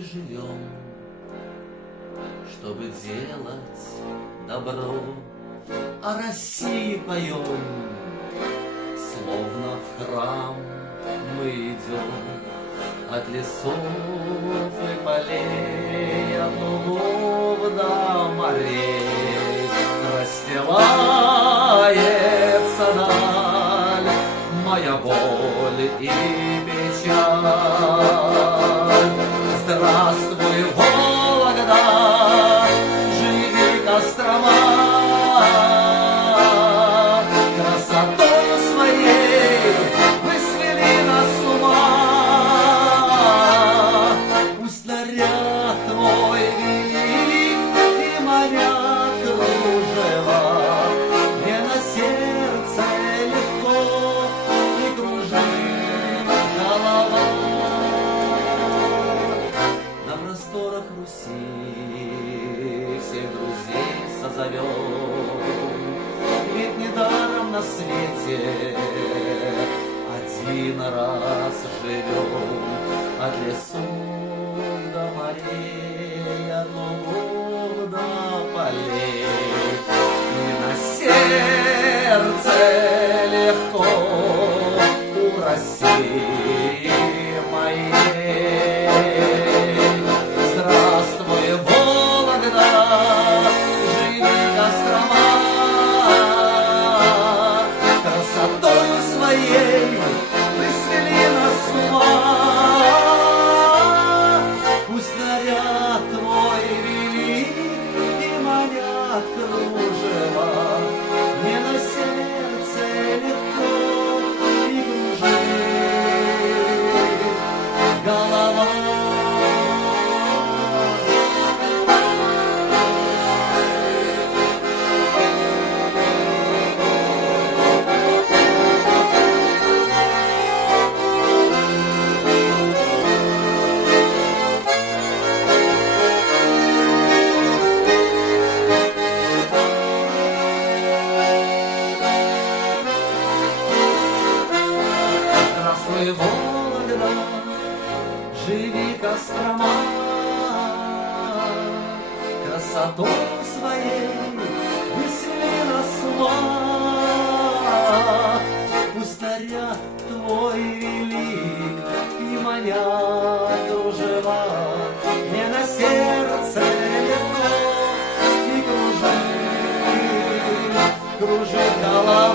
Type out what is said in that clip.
свете живем, чтобы делать добро, о России поем, словно в храм мы идем. От лесов и полей, от лугов до морей расстилается даль моя боль и печаль. Здравствуй, Вологда, живи, Кострома, красотою своей вы свели нас с ума. Пусть наряд твой велик и моря кружева, мне на сердце легко и кружит голова. На просторах Руси всех друзей созовем, ведь недаром на свете один раз живем. От лесов до морей, от лугов до полей, и на сердце легко у России моей. Здравствуй, Вологда, живи, Кострома, красотою своей вы свели нас с ума. Пусть наряд твой велик и манят кружева, мне на сердце легко и кружит голова. Здравствуй, Вологда, живи, Кострома, красотой своей вы свели нас с ума. Пусть наряд твой велик и манят кружева, мне на сердце легко и кружит голова.